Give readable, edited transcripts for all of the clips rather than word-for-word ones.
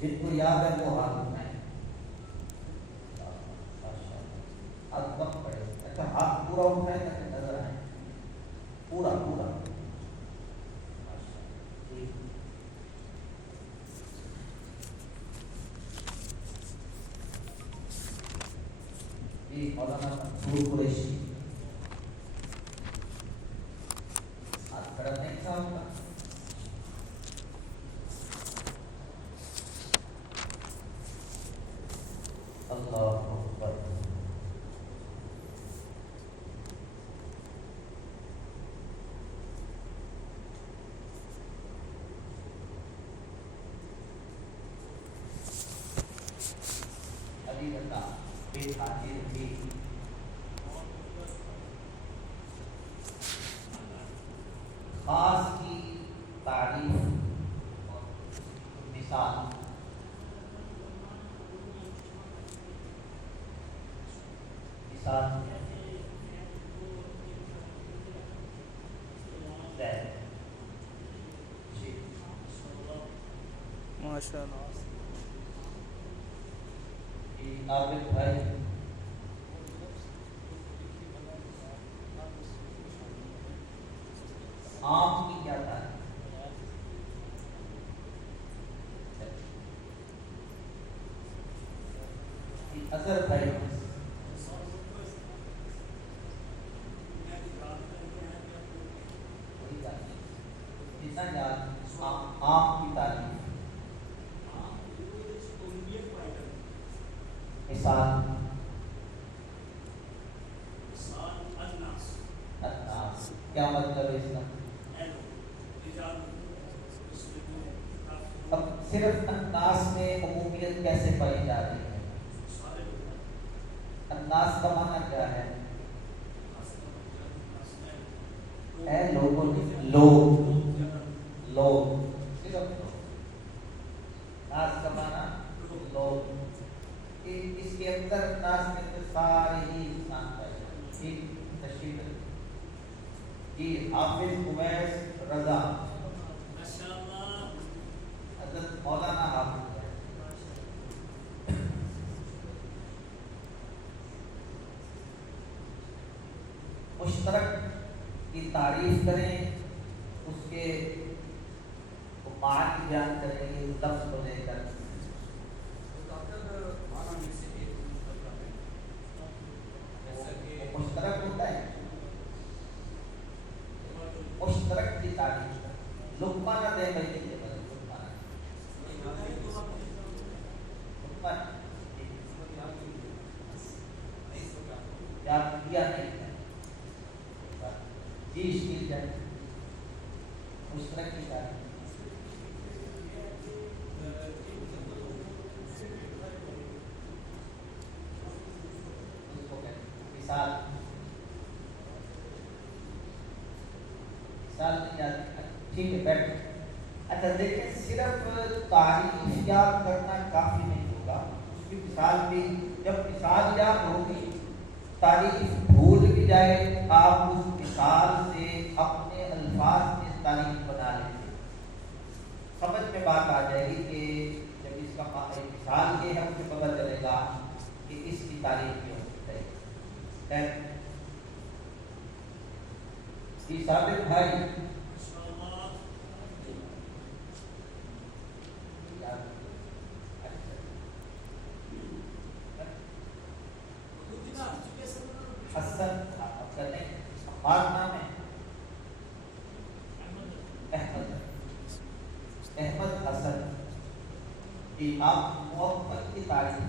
جن کو یاد ہے وہ ہاتھ اٹھائیں. ہاتھ کم پڑے. اچھا ہاتھ پورا اٹھائیں تاکہ نظر آئے. پورا پورا. جی مولانا منصور قریشی. ہاتھ کھڑا نہیں تھا آپ کا. اللہ اکبر. علی رضا بے حاضر بھی. خاص کی تعریف اور مثال. مثال جی ماشاء اللہ. عابد بھائی. آم کی کیا تھا؟ اظہر بھائی. کتنا یاد آم کی تعریف. مثال الناس. کیا مطلب ہے اس کا؟ اب صرف الناس میں عمومیت کیسے پائی جا رہی ہے؟ الناس کا معنی کیا ہے؟ اے لوگوں. لوگ. لوگ صرف لوگ. ناس کا معنی لوگ. اس کے اندر ناس کے اندر سارے ہی انسان پائے. تشریف جی حافظ اویس رضا. حضرت مولانا حافظ. مشترک کی تعریف کریں, اس کے معنی بیان کریں گے لفظ کو لے کر. مشترک ہوتا ہے. مشترک کی تعریف لقمہ دے بھائی. یاد کیا نہیں ہے جی. مل جائے مشترک کی تعریف. مثال مثال نہیں آتی. ٹھیک ہے بیٹھ. اچھا دیکھیں صرف تعریف یاد کرنا کافی نہیں ہوگا, اس کی مثال بھی. جب مثال یاد ہوگی تعریف بھول بھی جائے, آپ اس مثال سے اپنے الفاظ میں تعریف بنا لیں گے. سمجھ میں بات آ جائے گی کہ جب اس کا مثال کے ہم سے پتہ چلے گا کہ اس کی تعریف کیوں ہوتی ہے. جی ثابت بھائی. حسن آپ کا نہیں بات نام ہے احمد. احمد حسن. جی آپ محمد کی تعریف.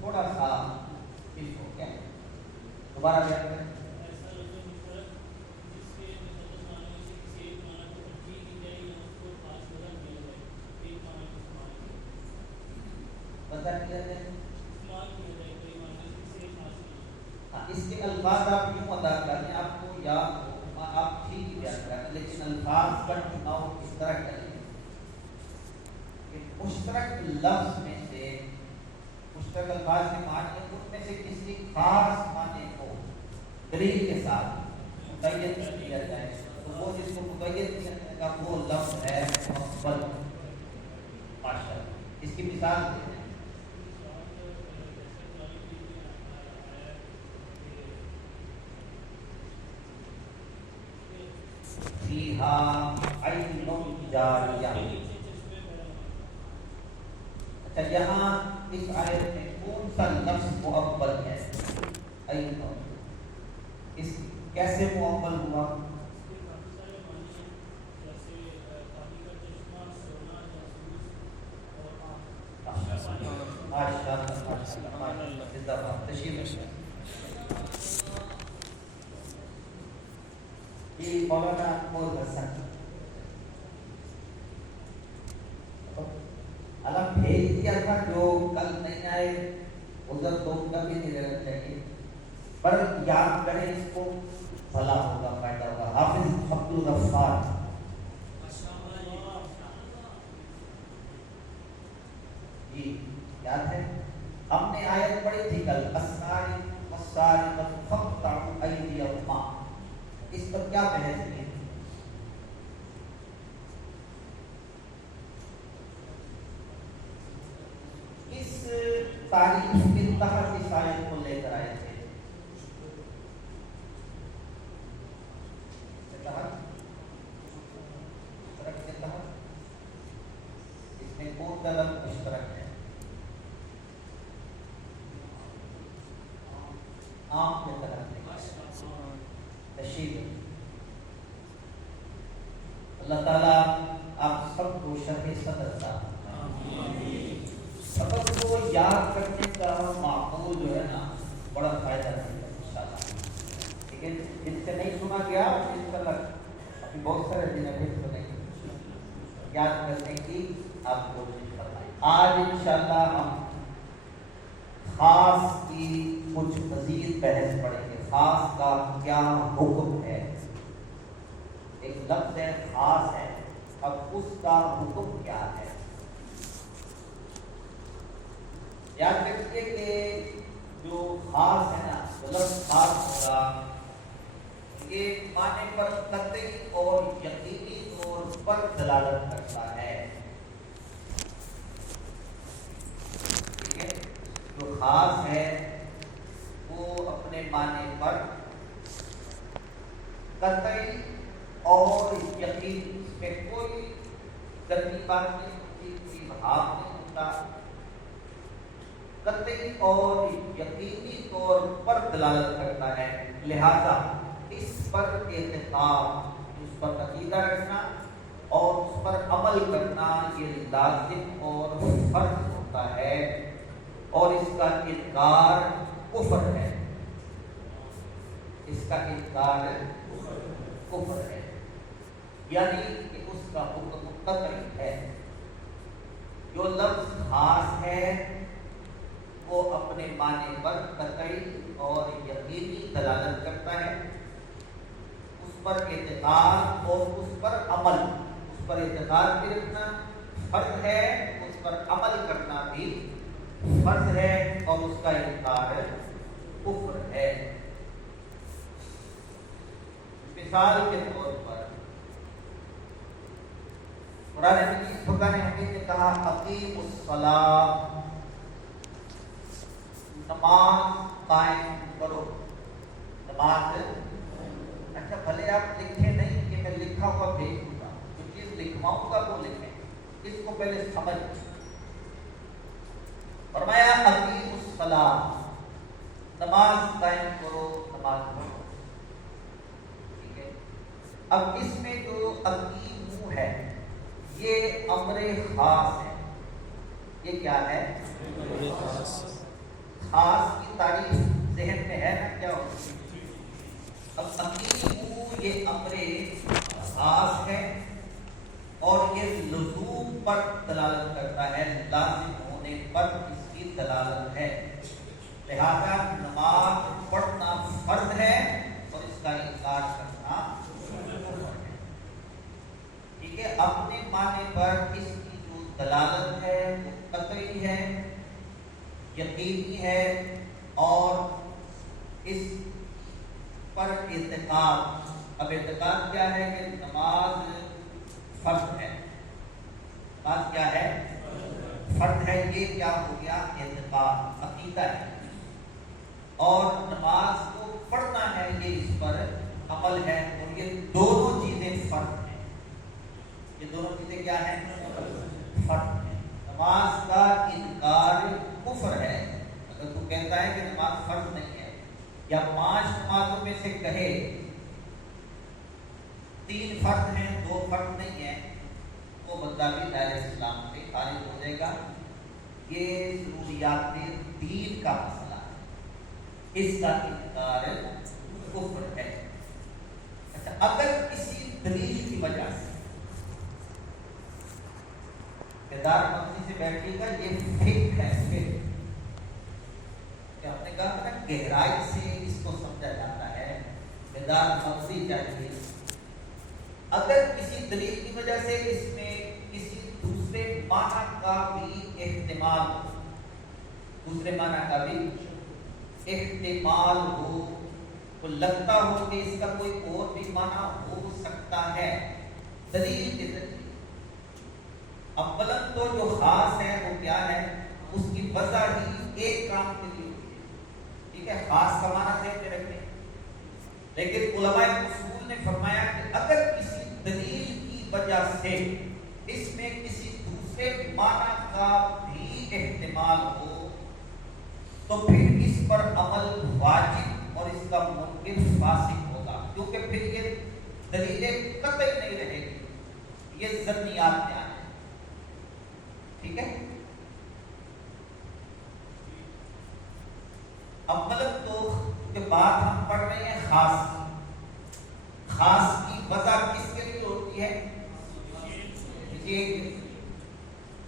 تھوڑا سا ہو گیا, دوبارہ بیان کریں. اس کے الفاظ آپ یوں ادا کریں, آپ کو یاد ہو, آپ ٹھیک ہی بیان کریں, لیکن الفاظ کا چناؤ کس طرح کریں کہ مشترک لفظ میں سے مشترک الفاظ کے معنی ان میں سے کسی خاص معنی ہو. دلیل کے ساتھ مقید کیا جائے تو وہ جس کو مقید کیا جائے گا وہ لفظ ہے مقبل. ماشاء اللہ اس کی مثال دے دیں. فیہا عین جاریہ. اچھا یہاں اس آیت میں کون سا لفظ مؤول ہے؟ عین. اس کیسے مؤول ہوا؟ یہ مولانا نور حسن الگ بھیج دیا تھا جو کل نہیں آئے ادھر تو ان کا بھی نہیں رہنا چاہیے پر یاد کریں اس کو بھلا ہوگا فائدہ ہوگا. حافظ عبد الغفار جی یاد ہے ہم نے آیت پڑھی تھی کل السارق والسارقۃ فاقطعوا ایدیہما. اس پر کیا بحث کی؟ اس تاریخ کے تحت اس آیت کو لے کر آئے تھے. اس میں کون سا لفظ مشترک ہے؟ عام کے طرف تشریح. اللہ تعالیٰ آپ سب کو شرح صدر عطا فرمائے. سبق کو یاد کرنے کا معقول جو ہے نا بڑا فائدہ ہے انشاءاللہ. ٹھیک ہے جن سے نہیں سنا گیا ان کا ابھی بہت سارے دن ابھی سنے یاد کرنے کی آپ کوشش فرمائیں. آج انشاءاللہ ہم خاص کی کچھ مزید بحث پڑھیں گے. خاص کا کیا حکم ہے؟ ایک لفظ ہے خاص ہے, اب اس کا حکم کیا ہے؟ یاد رکھیے کہ جو خاص ہے نا جو لفظ خاص ہوگا یہ معنی پر قطعی اور یقینی طور پر دلالت کرتا ہے. ٹھیک ہے جو خاص ہے وہ اپنے معنی پر قطعی اور یقین میں کوئی گندی بات نہیں ہوتی, کوئی بھاگ نہیں ہوتا, قطعی اور یقینی طور پر دلالت کرتا ہے. لہذا اس پر اعتقاد, اس پر عقیدہ رکھنا اور اس پر عمل کرنا یہ لازم اور فرض ہوتا ہے, اور اس کا انکار کفر ہے. اس کا انکار کفر ہے, یعنی کہ اس کا حکم قطعی ہے. جو لفظ خاص ہے وہ اپنے معنی پر قطعی اور یقینی دلالت کرتا ہے. اس پر اعتقاد اور اس پر عمل, اس پر اعتقاد بھی رکھنا فرض ہے, اس پر عمل کرنا بھی فرض ہے, اور اس کا انکار کفر ہے. مثال کے طور پر قرآن حکیم نے کہا اقیموا الصلاۃ, نماز قائم کرو. نماز اچھا بھلے آپ لکھے نہیں کہ میں لکھا ہوا بھیج دوں گا, جو چیز لکھواؤں گا وہ لکھیں, اس کو پہلے سمجھ. فرمایا اقیموا الصلاۃ, نماز قائم کرو, نماز پڑھو. ٹھیک ہے اب اس میں جو اقیموا ہے یہ امر خاص ہے. یہ کیا ہے؟ خاص کی تعریف ذہن میں ہے نا کیا ہوتی ہے؟ اب اقیموا یہ امر خاص ہے اور یہ لزوم پر دلالت کرتا ہے, لازم ہونے پر اس کی دلالت ہے. لہذا نماز پڑھنا فرض ہے اور اس کا انکار کرنا کفر ہے. ٹھیک ہے اپنے معنی پر اس کی جو دلالت ہے وہ قطعی ہے, یقینی ہے, اور اس پر اعتقاد. اب اعتقاد کیا ہے کہ نماز فرض ہے. نماز کیا ہے؟ فرض ہے. یہ کیا ہو گیا؟ اعتقاد، عقیدہ ہے. اور نماز کو پڑھنا ہے، یہ اس پر عمل ہے. اور یہ دونوں چیزیں فرض ہیں. یہ دونوں چیزیں کیا ہیں؟ فرض ہیں. نماز کا انکار کفر ہے. اگر تو کہتا ہے کہ نماز فرض نہیں ہے، یا 5 نمازوں میں سے کہے 3 فرض ہیں 2 فرض نہیں ہیں، تو بندہ بھی دائرہ اسلام سے خارج ہو جائے گا. یہ ضروریات دین کا مسئلہ ہے، اس کا انکار کفر ہے. اچھا، اگر کسی دلیل کی وجہ سے بیدار مغزی سے بیٹھیے گا، یہ فکر ہے. فکر کہ ہم نے کہا نا گہرائی سے اس کو سمجھا جاتا ہے. بیدار مغزی چاہیے. اگر کسی دلیل کی وجہ سے اس میں کسی دوسرے معنی کا بھی احتمال ہو، دوسرے معنی کا بھی احتمال ہو، تو لگتا ہو کہ اس کا کوئی اور بھی معنی ہو سکتا ہے دلیل کے ذریعے. اولاً تو جو خاص ہے وہ کیا ہے؟ اس کی وجہ ہی ایک کام کے لیے ہوتی ہے. ٹھیک ہے، خاص کا معنی ذہن میں رکھیں. لیکن علماء اصول نے فرمایا کہ اگر کسی دلیل کی وجہ سے اس میں کسی دوسرے معنی کا بھی احتمال ہو، تو پھر اس پر عمل واجب اور اس کا منکر فاسق ہوگا. کیونکہ پھر یہ دلیلیں قطعی نہیں رہے گی، یہ ظنیات میں آئیں. ٹھیک ہے. اولاً تو کہ بات ہم پڑھ رہے ہیں خاص کی. خاص کی وجہ کس کے لیے ہوتی ہے؟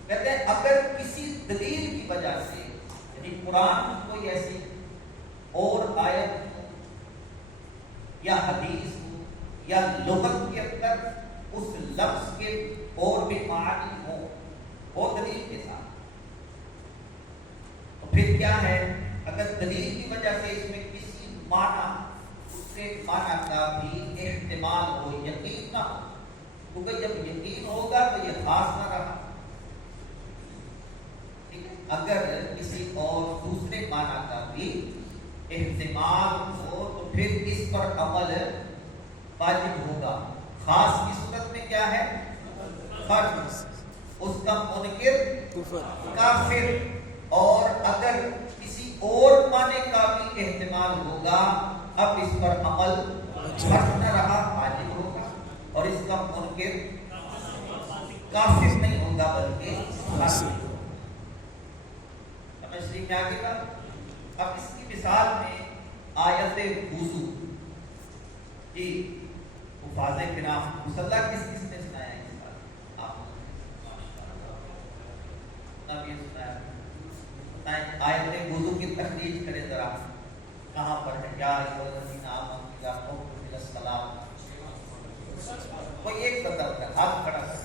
کہتے ہیں اگر کسی دلیل کی وجہ سے، یعنی قرآن کی کوئی ایسی اور آیت ہو یا حدیث ہو یا لغت کے اندر اس لفظ کے اور بھی معنی ہو، وہ دلیل کے ساتھ، تو پھر کیا ہے؟ اگر دلیل کی وجہ سے اس میں کسی معنی دوسرے معنی کا بھی احتمال ہو، یقین نہ ہو، کیونکہ جب یقین ہوگا تو یہ خاص نہ رہا. ٹھیک ہے. اگر کسی اور دوسرے معنی کا بھی احتمال ہو تو پھر اس پر عمل واجب ہوگا. خاص کی صورت میں کیا ہے؟ فرض. اس کا منکر کافر. اور اگر کسی اور معنی کا بھی احتمال ہوگا، اب اس پر عمل فرض نہ رہا، واجب ہوگا. اور اس کا منکر کافر نہیں ہوگا بلکہ فاسق ہوگا. سمجھ میں آگے گا. اب اس کی مثال میں آیت وضو جی حفاظ کرام مصلی کس نے سنایا ہے؟ اس بات آپ نے سنایا. آیت وضو کی تخریج کرے ذرا، کہاں پر ہے؟ یا الذین آمنوا اذا قمتم الی الصلاۃ. کوئی ایک بتا دے، ہاتھ کھڑا کر.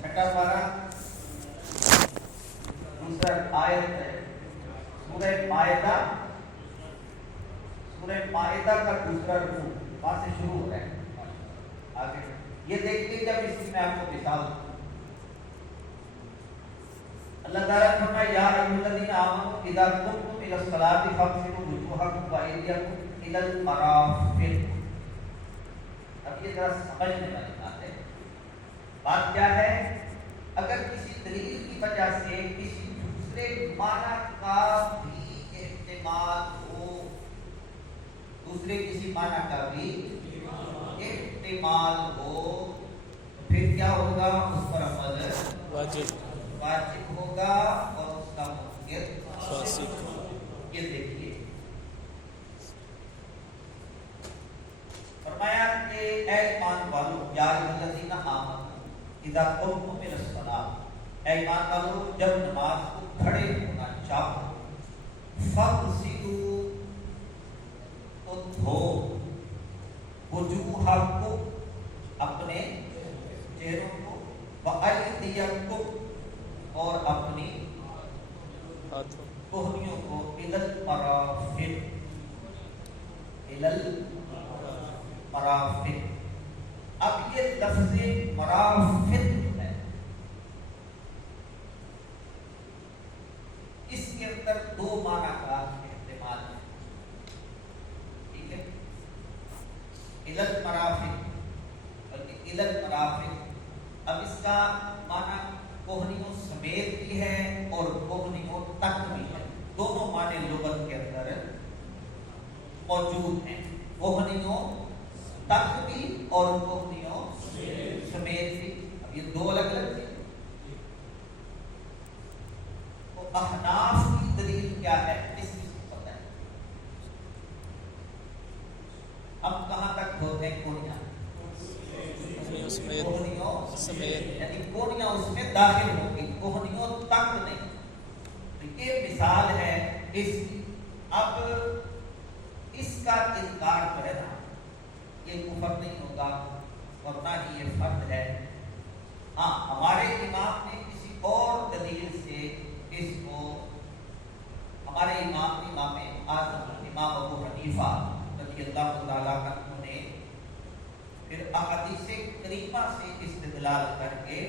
چھٹا پارہ دوسرا آیت ہے سورہ مائدہ. سورہ مائدہ کا دوسرا رکوع وہاں سے شروع ہو رہا ہے. آگے یہ دیکھیے، جب اس کی میں آپ کو مثال دوں. اللہ تعالیٰ نے فرمایا یا ایھا الذین آمنوا اذا قمتم الی الصلاۃ فاغسلوا وجوہکم وایدیکم الی المرافق. اب یہ ذرا سمجھنے والی بات ہے. بات کیا ہے؟ اگر کسی دلیل کی وجہ سے کسی دوسرے معنی کا بھی احتمال ہو، دوسرے کسی معنی کا بھی احتمال ہو، تو پھر کیا ہوگا؟ اس پر عمل واجب ہوگا اور اس کا منکر فاسق. یہ دیکھیے فرمایا کہ اے ایمان والو یا الذین آمنوا اذا قمتم الی الصلاۃ، اے ایمان والو جب نماز کو کھڑے ہونا چاہو، فاغسلوا تو دھو، وجوہکم اپنے چہروں کو، وایدیکم اور اپنی کوہنیوں کو، الی المرافق کا معنی کوہنیوں سمیت بھی ہے اور کوہنیوں تک بھی ہے، دونوں معنی لغت کے اندر موجود ہیں، کوہنیوں تک بھی اور کوہنیوں سمیت بھی۔ اب یہ دو الگ الگ چیزیں۔ تو احناف کی دلیل کیا ہے اس چیز کو پتہ ہے؟ ہم کہاں تک دھوتے ہیں کوہنیاں؟ کوہنیوں سمیت، یعنی کوہنیاں اس میں داخل ہوگی، کوہنیوں تک نہیں۔ تو یہ مثال ہے اس کی۔ اب اس کا انکار جو ہے نا، یہ کفر نہیں ہوگا اور نہ ہی یہ فرد ہے۔ ہاں، ہمارے امام نے کسی اور دلیل سے اس کو، ہمارے امام اعظم امام ابو حنیفہ رضی اللہ تعالیٰ عنہ نے پھر احادیث کریمہ سے استدلال کر کے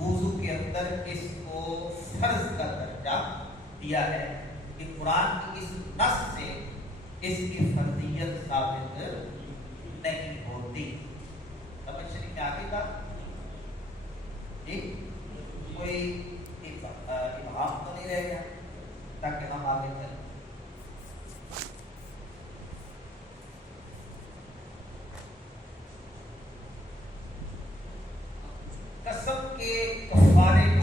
وضو کے اندر اس کو فرض کا درجہ دیا ہے کہ قرآن کی اس نص سے اس کی فرضیت ثابت نہیں ہوتی۔ سمجھ شریف میں آگے تھا جی؟ کوئی ابہام تو نہیں رہ گیا تاکہ ہم آگے چلیں؟ قسم کے کفارے میں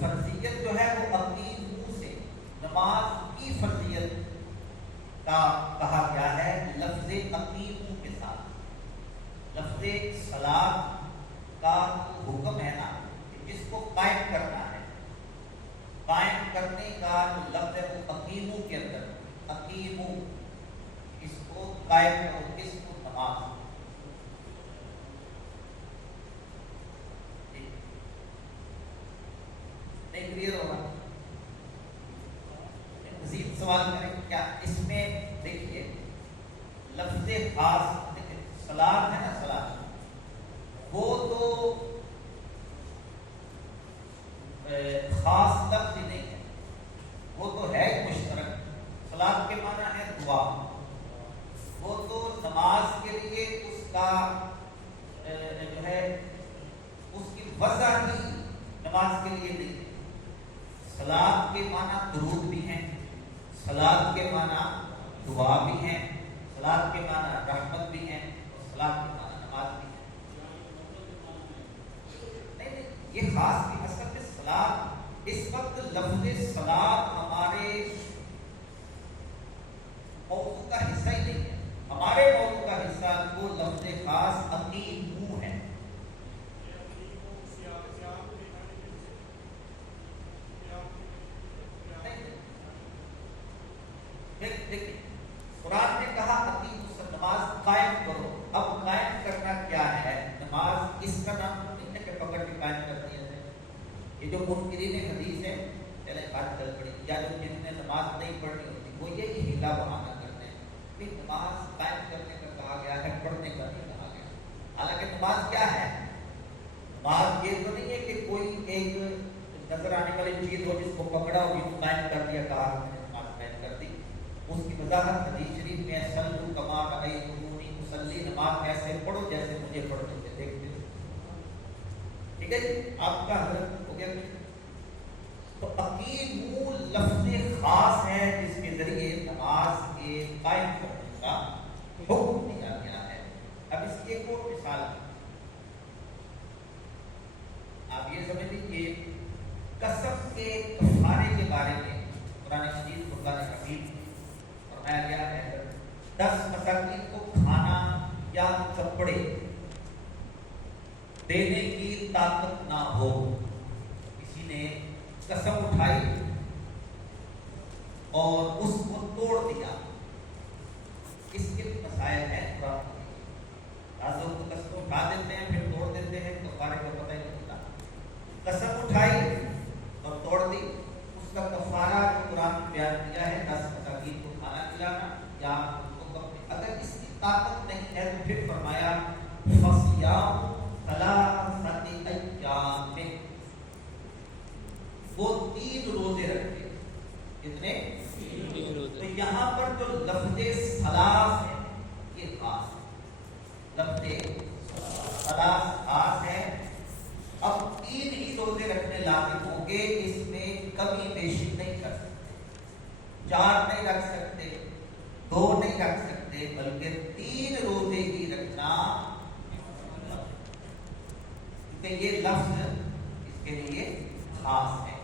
فرضیت جو ہے وہ اپنی منہ سے نماز کی فرضیت کا کہا گیا ہے لفظ اقیمو کے ساتھ۔ لفظ صلاۃ کا حکم ہے نا کہ جس کو قائم کرنا ہے، قائم کرنے کا جو لفظ ہے وہ اقیمو کے اندر، اقیمو اس کو قائم کرو، اس کو نماز۔ نہیں کلیئر ہوگا؟ مزید سوال کریں کیا اس میں؟ دیکھیے لفظ خاص، صلاۃ ہے نا، صلاۃ وہ تو خاص لفظ ہی نہیں ہے، وہ تو ہے مشترک۔ صلاۃ کے معنی ہے دعا، وہ تو نماز کے لیے اس کا جو ہے اس کی وضع ہی نماز کے لیے نہیں ہے۔ صلاۃ کے معنی درود بھی ہیں، صلاۃ کے معنی دعا بھی ہیں، صلاۃ کے معنی رحمت بھی ہیں، اور صلاۃ کے معنی نماز بھی ہیں۔ نہیں، یہ خاص کی اصل میں صلاۃ، اس وقت لفظ صلاۃ ہمارے موضوع کا حصہ ہی نہیں ہے۔ ہمارے موضوع کا حصہ وہ لفظ خاص اقیمو ہے۔ دیکھیں قرآن نے کہا نماز قائم کرو۔ اب قائم کرنا کیا ہے؟ نماز اس کا نام نہیں ہے کہ پکڑ کے قائم کر دیا جائے۔ یہ جو منکرین حدیث ہے، چلے بات چل پڑی، یا جو جن نے نماز نہیں پڑھنی ہوتی وہ یہی ہیلا بہانہ کرتے ہیں کہ نماز قائم کرنے کا کہا گیا ہے، پڑھنے کا نہیں کہا گیا۔ حالانکہ نماز کیا ہے؟ نماز یہ تو نہیں ہے کہ کوئی ایک نظر آنے والی چیز ہو جس کو پکڑا ہو، جس کو قائم کر دیا، کہا نماز قائم کر دی۔ اس کی وضاحت حدیث شریف میں صلو کما رأیتمونی اصلی، نماز ایسے پڑھو جیسے مجھے پڑھتے تھے، دیکھتے ہو۔ ٹھیک ہے جی، آپ کا حضرت ہو گیا۔ تو اقیمو لفظ خاص ہے جس کے ذریعے نماز کے قائم کرنے کا حکم دیا گیا ہے۔ اب اس کی ایک اور مثال آپ یہ سمجھ لیجیے، قسم کے کفارے کے بارے میں قرآن شریف قرآن حکیم فرمایا گیا ہے 10 مساکین کو کھانا یا کپڑے دینے کی طاقت نہ ہو، کسی نے قسم اٹھائی اور اس کو توڑ دیا، اس کے اٹھائی اور توڑ دی، اس کا کفارہ جو قرآن میں بیان کیا ہے 10 مساکین کو کھانا کھلانا یا ان کو کپڑے. اگر اس کی طاقت نہیں ہے تو پھر فرمایا فصیام ثلاثۃ ایام، وہ 3 روزے رکھتے. کتنے؟ 3 روزے. تو یہاں پر جو لفظ ثلاث ہے یہ خاص ہے، لفظ ثلاث خاص ہے. اب 3 ہی روزے رکھنے لازم ہوں گے، اس میں کمی بیشی نہیں کر سکتے، 4 نہیں رکھ سکتے، 2 نہیں رکھ سکتے، بلکہ 3 روزے ہی رکھنا. کیونکہ یہ لفظ اس کے لیے خاص ہے.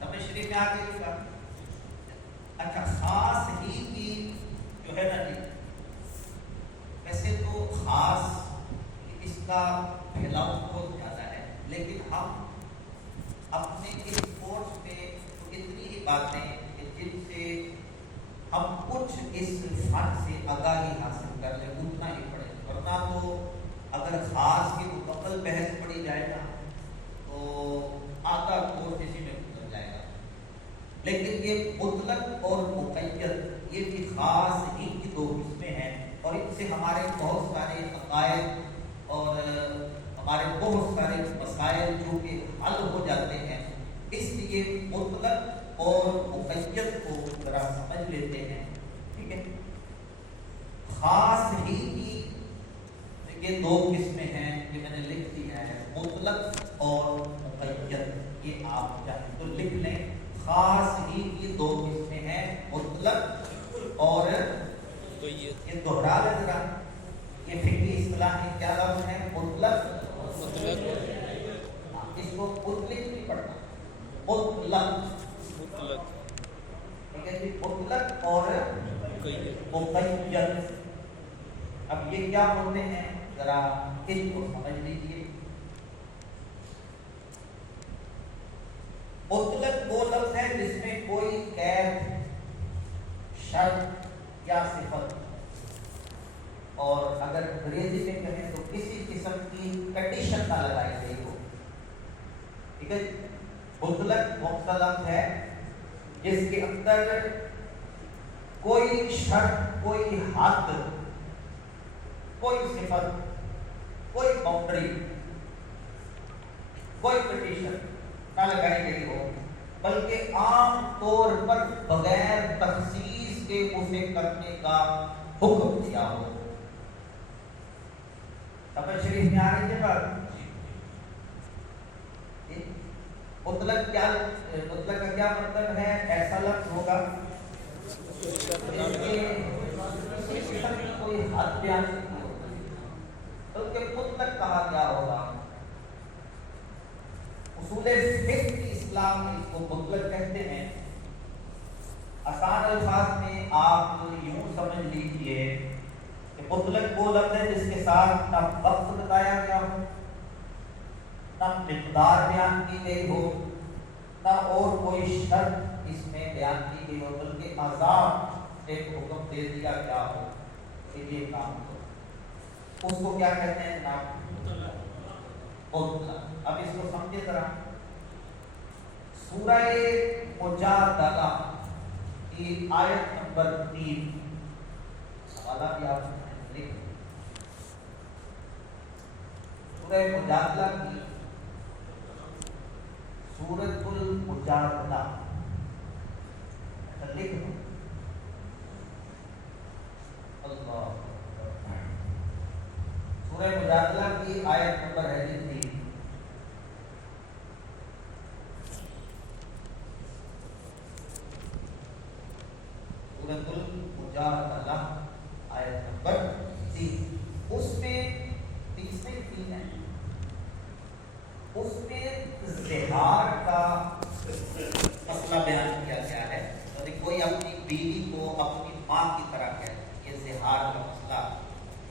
نبی شریف میں آگے کی بات. اچھا، خاص ہی کی جو ہے نا جی، ویسے تو خاص اس کا پھیلاؤ بہت زیادہ ہے، لیکن ہم اپنے اس کورس میں اتنی ہی باتیں جن سے ہم کچھ اس فن سے آگاہی حاصل کر لیں اتنا ہی پڑھیں، ورنہ تو اگر خاص کی مکمل بحث پڑھی جائے گا تو آدھا کورس اسی میں گزر جائے گا. لیکن یہ مطلق اور مقید یہ بھی خاص ہی کی 2 قسمیں ہیں، اور ان سے ہمارے بہت سارے عقائد اور ہمارے بہت سارے مسائل جو کہ حل ہو جاتے ہیں. اس لیے مطلق اور مقید کو ذرا سمجھ لیتے ہیں. ٹھیک ہے، خاص ہی کی یہ 2 قسمیں ہیں کہ میں نے لکھ دیا ہے، مطلق اور مقید. یہ آپ چاہیں تو لکھ لیں. خاص ہی کی 2 قسمیں ہیں، مطلق اور یہ دوہرا لیں ذرا. یہ فقہی اصطلاح میں کیا لفظ ہے؟ مطلق. اس کو مطلق نہیں پڑھنا، مطلق. ٹھیک ہے جی، مطلق اور مقید. اب یہ کیا ہوتے ہیں ذرا ان کو سمجھ لیجیے. مطلق وہ لفظ ہے جس میں کوئی قید، شرط یا صفت، اور اگر انگریزی میں کہیں تو کسی قسم کی کنڈیشن نہ لگائی گئی ہو. ٹھیک ہے، مطلق وہ لفظ ہے جس کے اندر کوئی شرط، کوئی حد، کوئی صفت، کوئی باؤنڈری، کوئی کنڈیشن نہ لگائی گئی ہو، بلکہ عام طور پر بغیر تخصیص کے اسے کرنے کا حکم دیا ہو. سمجھ شریف میں آ رہی ہے بات. مطلق کیا، مطلق کا کیا مطلب ہے؟ ایسا لفظ ہوگا کوئی حد بیان نہیں ہوگی، بلکہ مطلق کہا گیا ہوگا. اصول فقہ اسلام میں اس کو مطلق کہتے ہیں. آسان الفاظ میں آپ یوں سمجھ لیجئے کہ مطلق وہ لفظ ہے جس کے ساتھ نہ وقت بتایا گیا ہو، نہ مقدار بیان کی گئی ہو، نہ اور کوئی شرط اس میں بیان کی گئی ہو، بلکہ عذاب ایک حکم دے دیا گیا ہو کہ یہ کام کرو. اس کو کیا کہتے ہیں جناب؟ مطلق. اب اس کو سمجھے ذرا. سورہ مجادلہ کی آیت نمبر 3، حوالہ بھی آپ لکھ. سورہ مجادلہ کی سورۃ المجادلہ لکھ دو. اللہ، سورہ مجادلہ کی آیت نمبر ہے 3. سورۃ المجادلہ آیت نمبر 3. اس میں تیسرے 3 ہے. اس میں زہار کا مسئلہ بیان کیا گیا ہے. یعنی کوئی اپنی بیوی کو اپنی ماں کی طرح کہے، یہ زہار کا مسئلہ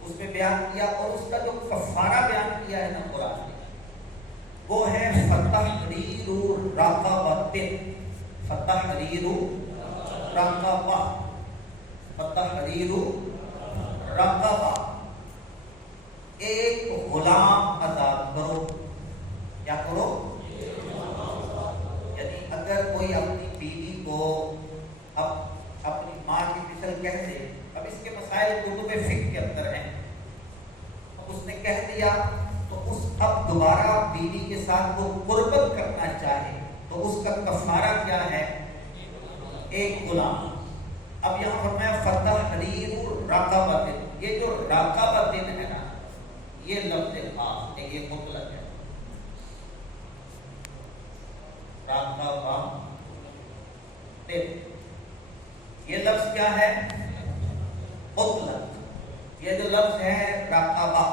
اس میں بیان کیا. اور اس کا جو کفارہ بیان کیا ہے نا قرآن نے، وہ ہے فتحریر رقبۃ. فتحریر رقبہ، فتحریر رقبہ، ایک غلام آزاد دیا تو اس اب دوبارہ بیوی کے ساتھ وہ قربت کرنا چاہے تو اس کا کفارہ کیا ہے؟ ایک غلام. اب یہاں فرمایا فتحریر رقبۃ. یہ جو رقبۃ ہے نا یہ لفظ خاص ہے, یہ مطلق ہے. رقبہ یہ لفظ کیا ہے؟ مطلق. یہ جو لفظ ہے رقبہ,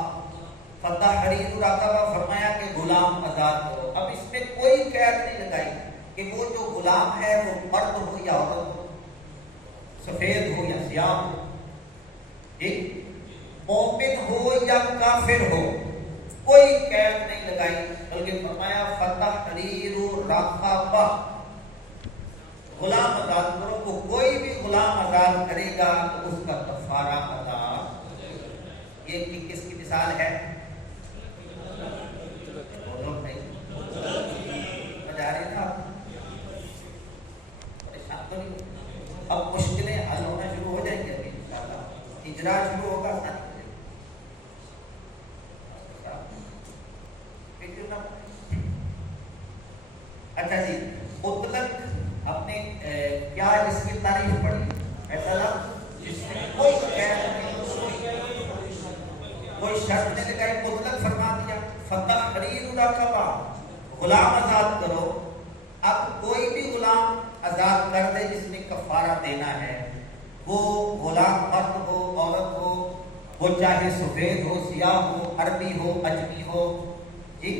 فتحریر رقبہ, فرمایا کہ غلام آزاد کرو. اب اس میں کوئی قید نہیں لگائی کہ وہ جو غلام ہے وہ مرد ہو یا عورت ہو, سفید ہو یا سیاہ ہو, ایک مومن ہو یا کافر ہو, کوئی قید نہیں لگائی, بلکہ فرمایا فتحریر رقبہ, غلام آزاد کرو. کو کوئی بھی غلام آزاد کرے گا تو اس کا کفارہ ادا. یہ کس کی مثال ہے؟ اب مشکلیں حل ہونا شروع ہو جائیں گے ابھی انشاءاللہ, اجرا شروع ہوگا. اچھا جی, مطلق آپ نے کیا اس کی تعریف پڑھی؟ ایسا لفظ جس میں کوئی کوئی شرط نہیں لگائی, مطلق فرما دیا فتحریر رقبہ, غلام آزاد کرو. اب کوئی بھی غلام آزاد کر دے جس نے کفارہ دینا ہے, وہ غلام مرد ہو عورت ہو, وہ چاہے سفید ہو سیاہ ہو عربی ہو اجمی ہو, جی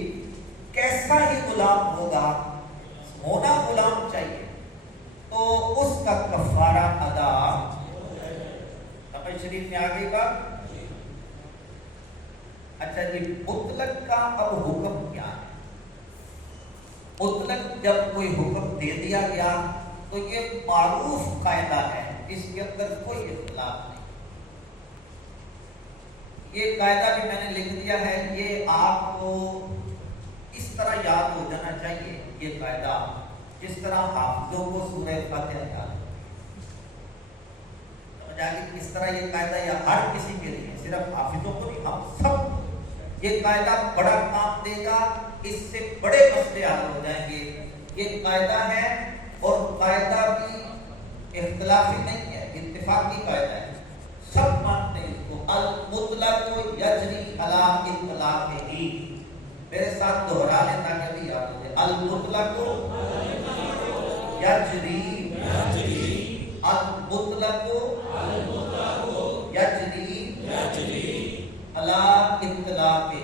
کیسا ہی غلام ہوگا, ہونا غلام چاہیے, تو اس کا کفارہ ادا. سمجھ شریف میں آ گئی بات. اچھا جی, مطلق کا اب حکم کیا ہے؟ مطلق جب کوئی حکم دے دیا گیا تو یہ معروف قاعدہ ہے, اس کے اندر کوئی اختلاف نہیں. یہ قاعدہ بھی میں نے لکھ دیا ہے, یہ آپ کو اس طرح یاد ہو جانا چاہیے. یہ قاعدہ جس طرح حافظوں کو سورہ فاتحہ یاد ہو, سمجھ آ گئی کس طرح یہ قاعدہ یا ہر کسی کے لیے, صرف حافظوں کو نہیں, ہم سب یہ قاعدہ بڑا کام دے گا, اس سے بڑے مسئلے حل ہو جائیں گے. یہ قاعدہ ہے اور قاعدہ بھی اختلافی نہیں ہے, اتفاقی قاعدہ ہے, سب مانتے ہیں اس کو. المطلق یجری علی اطلاقہ. میرے ساتھ دوہرا لیں تاکہ بھی یاد ہو جائے. المطلق یجری, المطلق یجری علی اطلاقہ.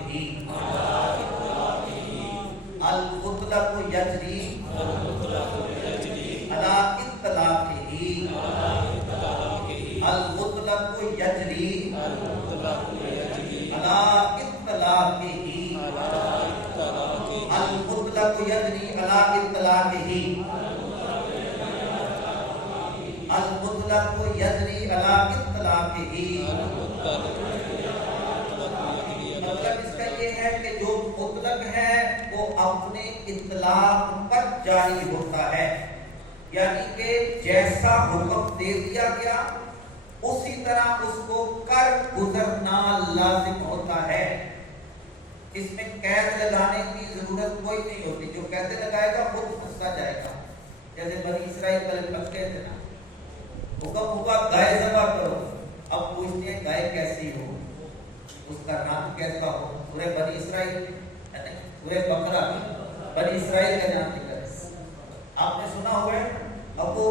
المطلق یجری علی اطلاقہ. المطلق یجری علی اطلاقہ. المطلق یجری علی اطلاقہ. المطلق یجری علی اطلاقہ. مطلب اس کا یہ ہے کہ جو مطلق ہے وہ اپنے اطلاق پر جاری ہوتا ہے, یعنی کہ جیسا حکم دے دیا گیا اسی طرح اس کو کر گزرنا لازم ہوتا ہے. اس میں قید لگانے کی ضرورت کوئی نہیں ہوتی, جو قید لگائے گا خود پھنستا جائے گا. جیسے بنی اسرائیل پہلے پھنس گئے تھے نا, حکم ہوا گائے ذبح کرو, اب پوچھتے ہیں گائے کیسی ہو, اس کا نام کیسا ہو. پورے بنی اسرائیل, پورے بکرا بنی اسرائیل کا نام لکھا ہے. آپ نے سنا ہوا ہے. اب وہ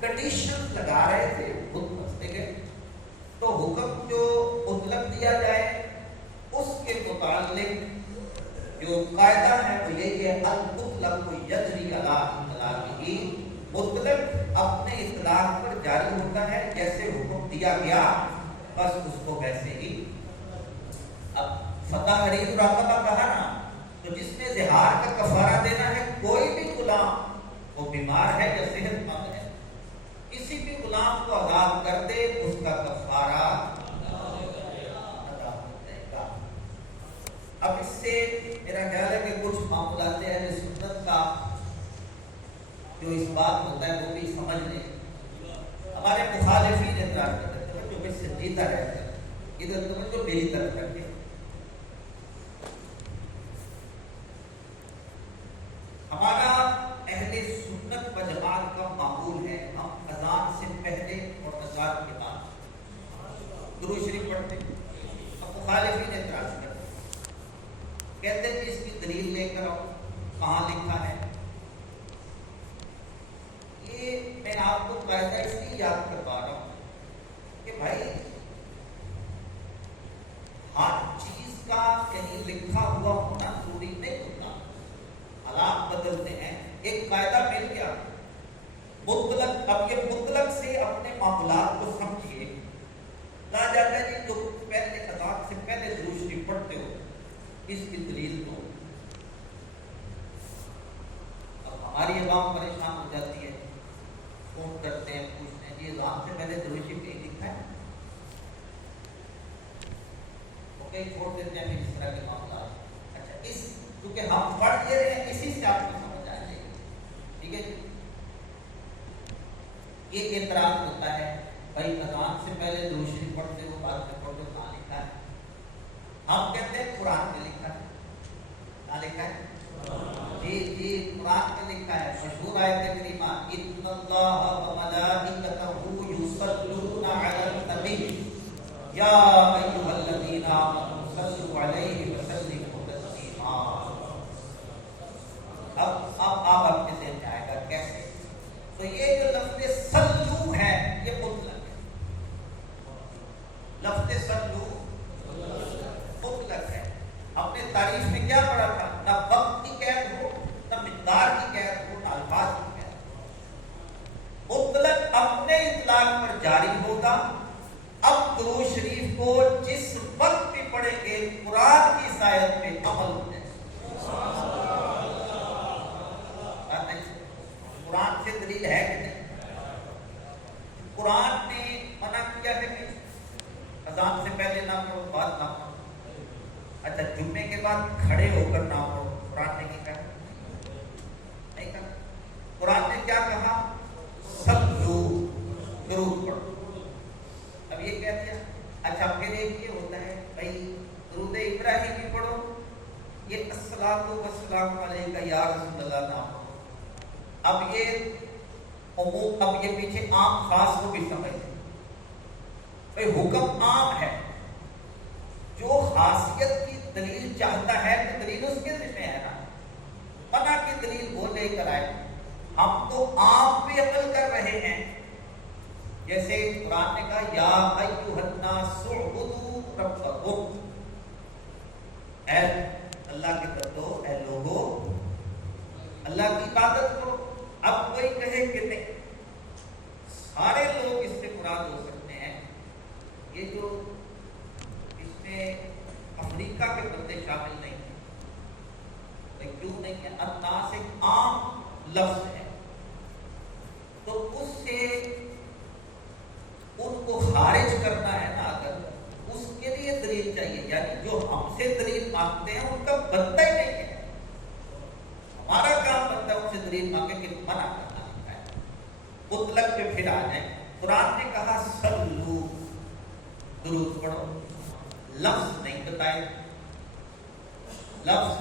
کنڈیشن لگا رہے تھے, خود پھنستے گئے. تو حکم جو مطلق دیا جائے اس کے متعلق جو قاعدہ ہے وہ یہ کہ المطلق یجری علی اطلاقہ. مطلق اپنے اطلاق پر جاری ہوتا ہے, جیسے حکم دیا گیا بس اس کو ویسے ہی. اب فتحریر رقبہ کہا نا, تو جس نے زہار کا کفارہ دینا ہے, کوئی بھی غلام, وہ بیمار ہے یا صحت مند ہے, کسی بھی غلام کو آزاد کر دے اس کا کفارہ ادا ہو جائے گا. اب اس سے میرا خیال ہے کہ کچھ معاملات اہل سنت کا جو اس بات ہوتا ہے وہ بھی سمجھ لیں. ہمارے مخالفین اعتراض کرتے ہیں جو میں سنجیدہ رہتا ہے, ادھر توجہ میری طرف رکھے. کی دلیل لے کر آؤ، کہاں لکھا ہے؟ یہ میں آپ کو قاعدہ اس لیے یاد کروا رہا ہوں کہ بھائی ہر چیز کا کہیں لکھا ہوا ہونا ضروری نہیں ہوتا، حالات بدلتے ہیں۔ ایک قاعدہ مل گیا مطلق، اب یہ مطلق سے اپنے معاملات کو سمجھیے۔ کہا جاتا ہے جی جو پہلے اذان سے پہلے درود شریف پڑھتے ہو اس کی دلیل دو۔ اب ہماری عوام پریشان ہو جاتی ہے، فون کرتے ہیں، پوچھتے ہیں جی اذان سے پہلے درود شریف نہیں لکھا ہے؟ چھوڑ دیتے ہیں اس طرح کے معاملات۔ اچھا، اس کیونکہ ہم پڑھ لے رہے ہیں اسی سے آپ کو سمجھ آ جائے گی، ٹھیک ہے جی؟ یہ اعتراض ہوتا ہے بھائی اذان سے پہلے درود شریف پڑھتے ہو، بعد میں پڑھتے ہو، کہاں لکھا ہے؟ ہم کہتے ہیں قرآن میں لکھا ہے۔ کہاں لکھا ہے؟ جی قرآن میں لکھا ہے، مشہور آیت کریمہ ان اللہ وملائکتہ یصلون علی النبی یا ایھا الذین آمنوا صلوا علیہ وسلموا تسلیما۔ اب آپ اپنے ذہن میں آئے گا کیسے؟ تو یہ جو لفظ صلو ہے یہ مطلق ہے، لفظ صلو مطلق ہے۔ اپنے تعریف میں کیا پڑھا تھا؟ نہ وقت کی قید ہو، نہ مقدار کی قید ہو، نہ الفاظ کی قید ہو۔ مطلق اپنے اطلاق پر جاری ہوگا۔ اب درود شریف کو جس وقت بھی پڑھیں گے قرآن کی آیت پہ عمل ہو جائے۔ قرآن سے دلیل ہے کہ نہیں؟ قرآن نے منع کیا ہے کہ اذان سے پہلے نہ پڑھو، بعد نہ پڑھو۔ اچھا، جمعے کے بعد کھڑے ہو کر نہ پڑھو، قرآن نے کیا کہا؟ نہیں کہا۔ قرآن نے کیا کہا؟ صلو، درود پڑھو۔ اب یہ کہہ دیا۔ اچھا، پھر ایک یہ ہوتا ہے بھائی درود ابراہیمی پڑھو، یہ الصلاۃ والسلام علیکہ یا رسول اللہ نہ پڑھو۔ اب یہ پیچھے عام خاص کو بھی سمجھتے بھائی حکم عام ہے، جو خاصیت کی دلیل چاہتا ہے تو دلیل اس کے ذمہ ہے نا، منع کی دلیل وہ لے کر آئے۔ ہم تو عام پہ عمل کر رہے ہیں، جیسے قرآن نے کہا یا ایھا الناس اعبدوا ربکم، اے اللہ کے بندو، اے لوگو اللہ کی عبادت کرو۔ اب کوئی کہے کہ نہیں، سارے لوگ اس سے مراد ہو سکتے ہیں، یہ جو اس میں امریکہ کے بندے شامل نہیں ہیں، کیوں نہیں ہے؟ الناس ایک عام لفظ ہے، تو اس سے ان کو خارج کرنا ہے نا، اگر اس کے لیے دلیل چاہیے، یعنی جو ہم سے دلیل مانگتے ہیں ان کا بنتا ہی نہیں ہے، ہمارا کام بنتا ہے ان سے دلیل مانگے کہ منع کرنا ہوتا ہے۔ مطلق پہ پھر آ جائیں، قرآن نے کہا صلو، درود پڑھو، لفظ نہیں بتائے، لفظ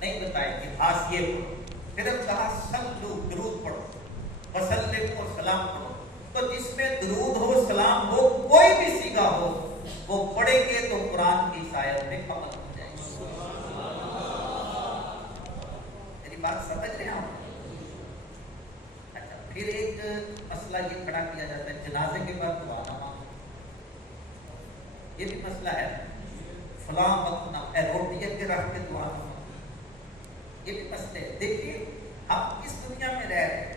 نہیں بتائے کہ حاشیے پڑھو، صرف کہا صلو، درود پڑھو، وسلموا اور سلام پڑھو۔ تو جس میں درود ہو، سلام ہو، کوئی بھی صیغہ ہو، وہ پڑھیں گے تو قرآن کی آیت میں عمل ہو جائے گا۔ میری بات سمجھ رہے ہیں آپ؟ اچھا، پھر ایک مسئلہ یہ کھڑا کیا جاتا ہے جنازے کے بعد دعا نہ مانگو، یہ بھی مسئلہ ہے۔ فلاں وقت نہ روٹی کے رکھ کے دعا نہ مانگو، یہ بھی مسئلہ ہے۔ دیکھیے ہم اس دنیا میں رہ رہے ہیں،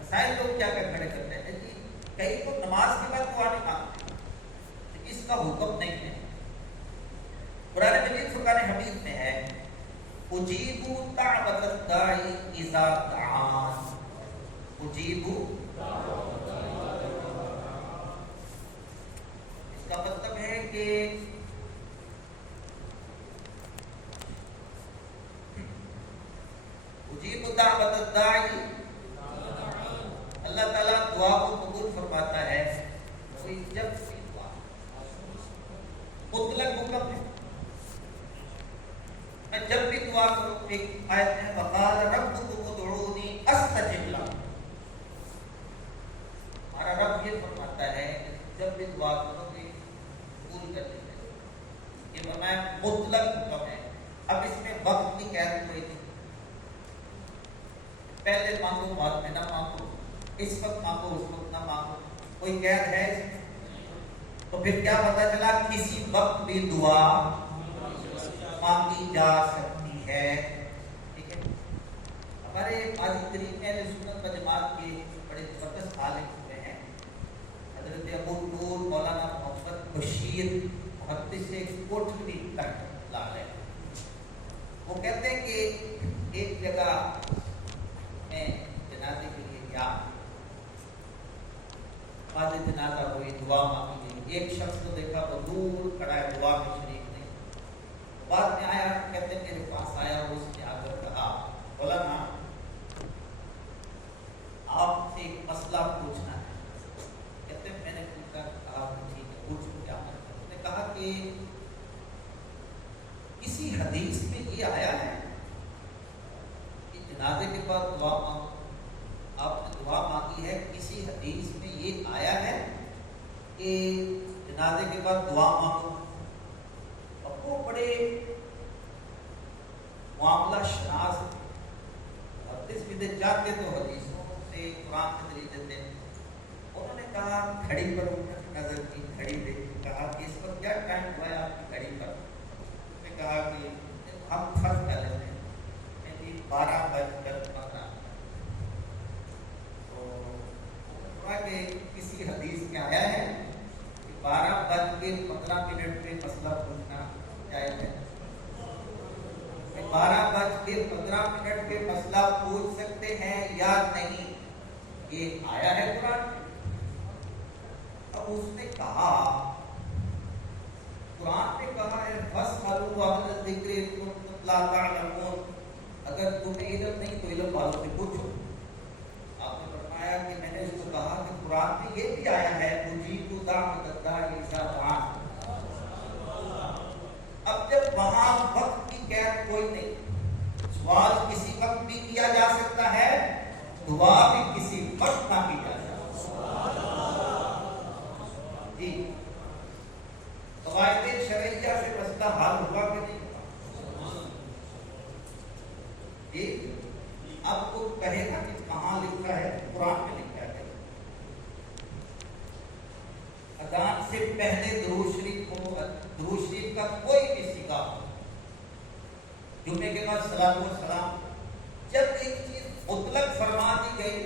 مسائل لوگ کیا کر کھڑے کرتے ہیں جی، کئی کو نماز کے بعد دعا نہیں مانگتے، اس کا حکم نہیں ہے۔ قرآن مجید فرقان حمید میں ہے اجیبوا دعوت الداعی اذا دعان، اجیبوا، اس کا مطلب ہے کہ اجیبوا دعوت الداعی، اللہ تعالیٰ دعا کو قبول فرماتا ہے، کوئی جب بھی دعا، مطلق حکم ہے، میں جب بھی دعا کروں۔ ایک آیت میں وقال ربکم ادعونی استجب لکم، ہمارا رب یہ فرماتا ہے کہ جب بھی دعا کرو گے قبول کر لیتے ہیں۔ یہ فرمایا مطلق حکم ہے. اب اس میں وقت کی قید کوئی نہیں. پہلے مانگو بعد میں نہ مانگو، اس وقت مانگو اس وقت نہ مانگو، کوئی قید ہے اس میں؟ تو پھر کیا پتا چلا؟ کسی وقت بھی دعا مانگی جا سکتی ہے. ٹھیک ہے. ہمارے آج ترین اہل سنت و جماعت کے بڑے زبردست عالم ہوئے ہیں حضرت ابو نور مولانا محمد بشیر محدث کوٹلی تک لائے. وہ کہتے ہیں کہ ایک جگہ میں جنازے کے لیے گیا، بعد جنازہ ہوئی، دعا مانگی گئی. ایک شخص کو دیکھا وہ دور کھڑا ہے، دعا میں شریک نہیں. بعد میں آیا، کہتے ہیں میرے پاس آیا، اس نے آ کر کہا مولانا آپ سے ایک مسئلہ پوچھنا ہے. کہتے ہیں میں نے پوچھا، کہا ٹھیک ہے پوچھو کیا مسئلہ. اس نے کہا کہ کسی حدیث میں یہ آیا ہے کہ جنازے کے بعد دعا مانگو. آپ نے دعا مانگی ہے، کسی حدیث میں یہ آیا ہے کہ جنازے کے بعد دعا مانگو. اب وہ بڑے معاملہ شناس حدیث بھی دے جاتے تو حدیثوں سے قرآن کے طریقے سے. انہوں نے کہا گھڑی پر نظر کی، گھڑی دیکھی، کہا کہ اس وقت کیا ٹائم ہوا ہے آپ کی گھڑی پر؟ اس نے کہا کہ ہم فرض کر لیتے ہیں 12:15. کہ کسی حدیث میں آیا ہے کہ 12:15 پہ مسئلہ پوچھنا جائز ہے. 12:15 پہ مسئلہ پوچھ سکتے ہیں یا نہیں، یہ آیا ہے قرآن. اب اس نے کہا قرآن نے کہا ہے فاسألوا اہل الذکر ان کنتم لا تعلمون، اگر تمہیں علم نہیں تو علم والوں سے پوچھو. آپ نے فرمایا کہ میں نے اس کو کہا کہ قرآن میں یہ بھی آیا ہے اجیب دعوت الداعی اذا دعان. اب جب وہاں وقت کی قید کوئی نہیں، سوال کسی وقت بھی کیا جا سکتا ہے، دعا بھی کسی وقت نہ کی جا سکتا جی. قواعد شرعیہ سے مسئلہ حل ہوا کہ نہیں ہوا جی؟ اب وہ کہے گا کہ کہاں لکھا ہے؟ قرآن میں لکھا ہے. اذان سے پہلے درود شریف کا کوئی بھی صیغہ ہو، جمعے کے بعد صلاۃ و سلام. جب ایک چیز مطلق فرما دی گئی،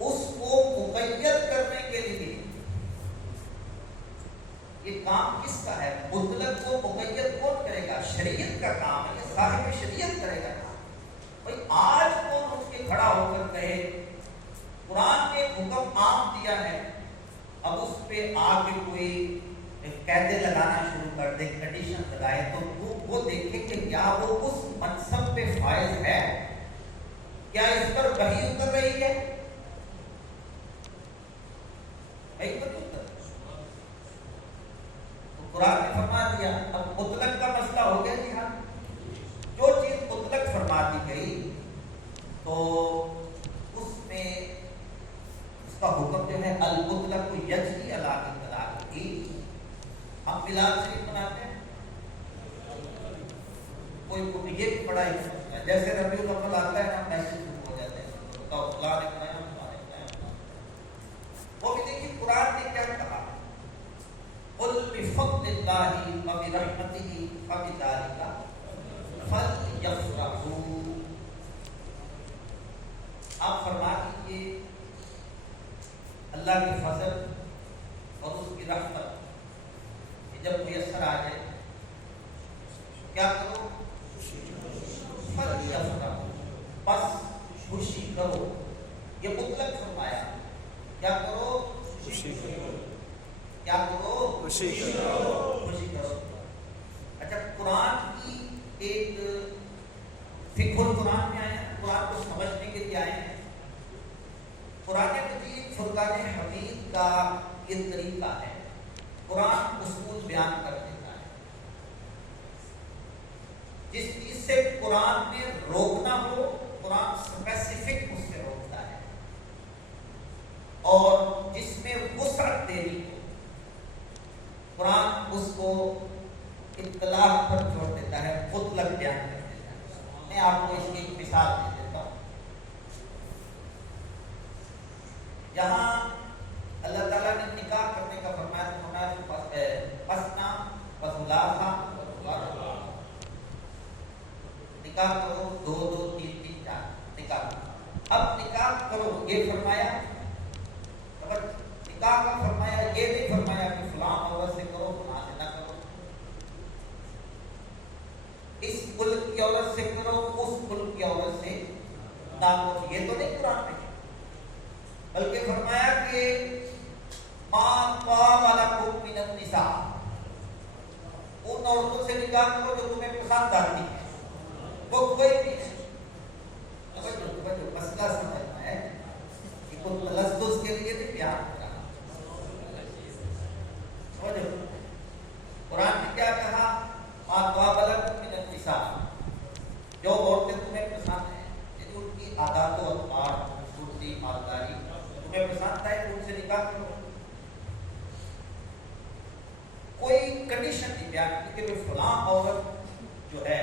اس کو مقید کرنے کے لیے یہ کام کس کا ہے؟ مطلق کو مقید کون کرے گا؟ شریعت کا کام ہے، یہ صاحب شریعت کرے گا. بھائی آج کون اٹھ کے کھڑا ہو کر کہے قرآن نے حکم عام دیا ہے، اب اس پہ آگے کوئی قیدیں لگانا شروع کر دے، کنڈیشن لگائے، تو وہ دیکھے کہ کیا وہ اس منصب پہ فائز ہے، کیا اس پر وحی اتر رہی ہے؟ وحی پر اتر. تو قرآن نے فرما دیا. اب مطلق کا مسئلہ ہو گیا. جی ہاں، جو چیز مطلق فرما دی گئی تو اس میں اس کا حکم جو ہے المطلق یجری علی الاطلاق کی. ہم میلاد شریف مناتے ہیں، کوئی یہ بھی بڑا ہی جیسے ربیع الاول آتا ہے نا، میسج شروع ہو جاتے ہیں تو فلاں نے بنایا فلاں نے بنایا. وہ بھی دیکھیے قرآن نے کیا کہا، قل بفضل اللہ وبرحمتہ فبذلک فلیفرحوا. آپ فرما دیجیے اللہ کے فضل اور اس کی رحمت جب میسر آ جائے کیا کرو؟ فلیفرحوا، بس خوشی کرو. یہ مطلق فرمایا. کیا کرو؟ خوشی کرو. کیا کرو؟ خوشی کرو. خوشی کرو. اچھا، قرآن کی ایک فقہ القرآن میں آیا، قرآن کو سمجھنے کے لیے آئے ہیں. قرآن مجید فرقان حمید کا یہ طریقہ ہے، قرآن اصول بیان کر دیتا ہے. جس چیز سے قرآن نے روکنا ہو، قرآن اسپیسیفک اس سے روکتا ہے، اور جس میں وسعت دینی ہو، قرآن اس کو اطلاق پر چھوڑ دیتا ہے، مطلق بیان کر دیتا ہے۔ میں آپ کو اس کی ایک مثال دے دیتا ہوں۔ یہاں اللہ تعالیٰ نے نکاح کرنے کا فرمایا پسنا وثلاثا ورباع، نکاح کرو 2 2 3 3 4 نکاح کرو۔ اب نکاح کرو یہ فرمایا، نکاح کا فرمایا، یہ نہیں فرمایا کہ فلاں عورت سے کرو فلاں سے نہ کرو، اس ملک کی عورت سے کرو اس ملک کی عورت سے نہ کرو، یہ تو نہیں قرآن میں، بلکہ فرمایا کہ ما طاب لکم من النساء، ان عورتوں سے نکاح کرو جو تمہیں پسند آتی ہے، وہ کوئی بھی ہے۔ مسئلہ سمجھنا ہے کہ کوئی تلذذ کے لیے نہیں پیار کرا۔ قرآن نے کیا کہا؟ ما طاب لکم من النساء، جو عورتیں تمہیں پسند ہیں، یعنی ان کی عادات و اطوار، خوبصورتی، مالداری تمہیں پسند ہے، ان سے نکاح کرو۔ کوئی کنڈیشن نہیں بیان کی کہ فلاں عورت جو ہے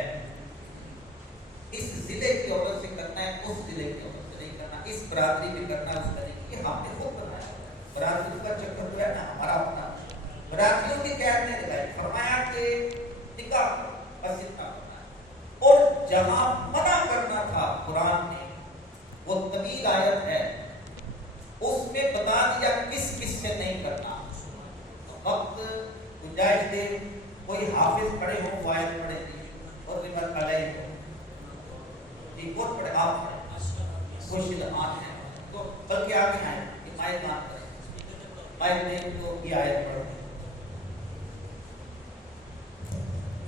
اس ضلع کی عورت سے کرنا ہے، اس ضلع کی عورت سے نہیں کرنا، اس برادری میں کرنا ہے، اس طریقے کی ہم نے خود بنایا۔ برادری کا چکر جو ہے نا ہمارا اپنا، برادریوں کی قید نے لگائی، فرمایا کہ نکاح کرو، بس اتنا کرنا ہے۔ اور جہاں منع کرنا تھا قرآن نے، وہ طویل آیت ہے، اس میں بتا دیا کس کس سے نہیں کرنا۔ وقت گنجائش دے، کوئی حافظ پڑھے ہوں، وائد پڑھے تھے اور رمت علیہ ہو، جی کون پڑھے؟ آپ پڑھے، کوئی شلحان ہے تو بلکہ آگے ہیں کہ مائد مان کریں، مائد نہیں تو یہ آیت پڑھو۔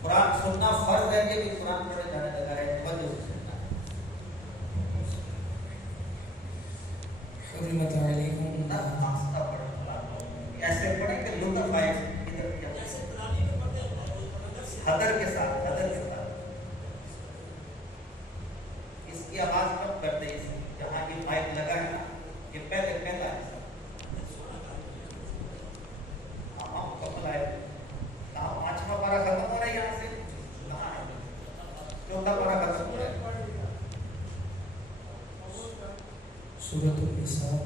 قرآن سننا فرض ہے، یہ بھی قرآن پڑھے جانے لگا ہے، توجہ سے سننا ہے۔ حرمت علیکم، آستہ پڑھو، ایسے پڑھیں کہ لطف آئے، ادھر کیا حدر کے ساتھ، حدر کے ساتھ اس کی آواز کم کر دیں، جہاں یہ مائک لگا ہے نا، یہ پہلے پہلا ہے، ہاں مکمل آئے، کہاں 5واں پارہ ختم ہو رہا ہے، یہاں سے کہاں ہے 4تھا پارہ ختم ہو رہا ہے۔ سورۃ النساء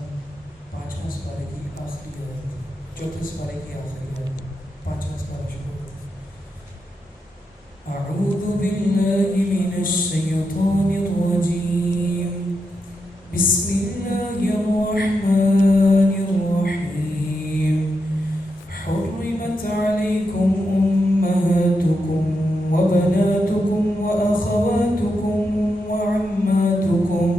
5واں سپارے کی آخری آیت، 4تھے سپارے کی آخری آیت، 5واں سپارہ شروع۔ اعوذ باللہ من الشیطان الرجیم، بسم اللہ الرحمن الرحیم، حرمت علیکم امہاتکم وبناتکم واخواتکم وعماتکم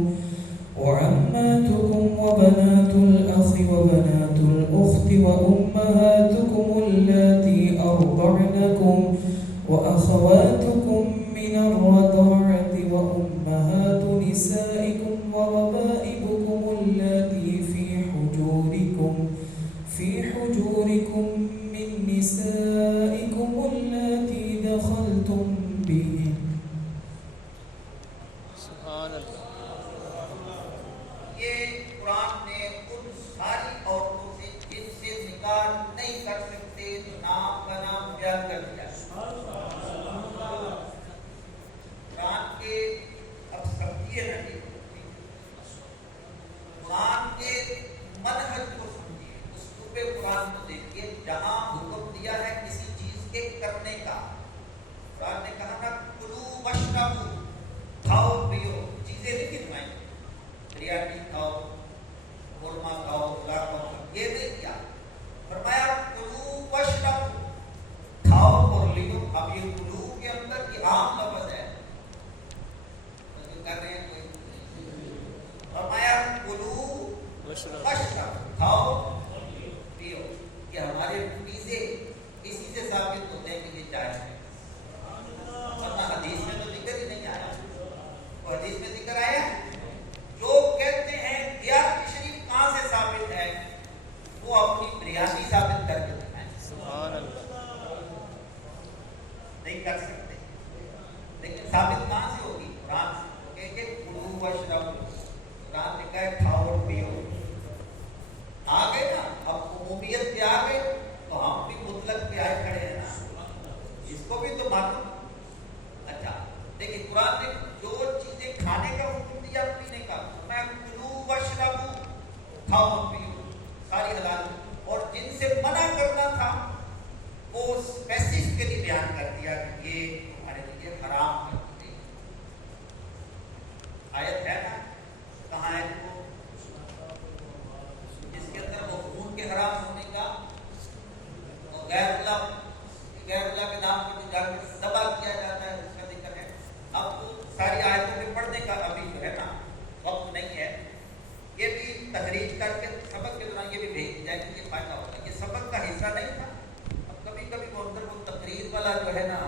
وبنات الاخ وبنات الاخت وامہاتکم اللاتی ارضعنکم وأخواتكم من الرضاعة وأمهات نسائكم وربائبكم التي في حجوركم من نسائكم التي دخلتم بهن۔ سبحان اللہ۔ یہ قرآن نے ان ساری عورتوں سے جن سے نکاح نہیں کر سکتے نام کا نام بیان کر دیا۔ قرآن کے اب سمجھیے نہیں، قرآن کے منہج کو سمجھیے، اسلوب قرآن کو دیکھیے، جہاں حکم دیا ہے کسی چیز کے کرنے کا، قرآن نے کہا نا کلو واشربو، کھاؤ پیو، چیزیں نہیں گنوائیں، بریانی کھاؤ، قورمہ کھاؤ، گلاب کھاؤ، یہ نہیں کیا، فرمایا کلو واشربو، کھاؤ اور لیو۔ اب یہ کلو کے اندر یہ عام لفظ ہے، کر رہے ہیں کوئی، فرمایا کلو واشربو، کھاؤ پیو، کہ ہمارے فیضے اسی سے ثابت ہوتے ہیں کہ یہ جائز ہے، ورنہ حدیث میں تو ذکر ہی نہیں آیا۔ تو حدیث میں ذکر آیا، جو کہتے ہیں دیات شریف کہاں سے ثابت ہے، وہ اپنی بریانی ثابت کر کے دکھائیں، نہیں کر سکتے، لیکن ثابت کہاں سے ہوگی؟ قرآن سے، کہ کلو واشربو، قرآن نے کہا ہے کھاؤ اور پیو، آ گئے نا، اب عمومیت پہ آ گئے تو ہم بھی مطلق پہ آئے کھڑے ہیں نا، اس کو بھی تو دیکھیں قرآن نے جو چیزیں کھانے کا حکم دیا پینے کا، میں کلو واشربو، کھاؤ پیو ساری حلال، اور جن سے منع کرنا تھا وہ اسپیسیفکلی بیان کر دیا کہ یہ ہمارے لیے حرام کر دی. آیت ہے نا کہاں ہے وہ جس کے اندر وہ خون کے حرام ہونے کا اور غیر اللہ کے نام پر جو جانور ذبح کیا جاتا ہے اس کا ذکر ہے. اب تو ساری آیتوں میں پڑھنے کا ابھی جو ہے نا وقت نہیں ہے. یہ بھی تخریج کر کے سبق کے دوران یہ بھی بھیج جائے کہ یہ فائدہ ہوتا ہے. یہ سبق کا حصہ نہیں تھا. اب کبھی کبھی وہ اندر وہ تقریر والا جو ہے نا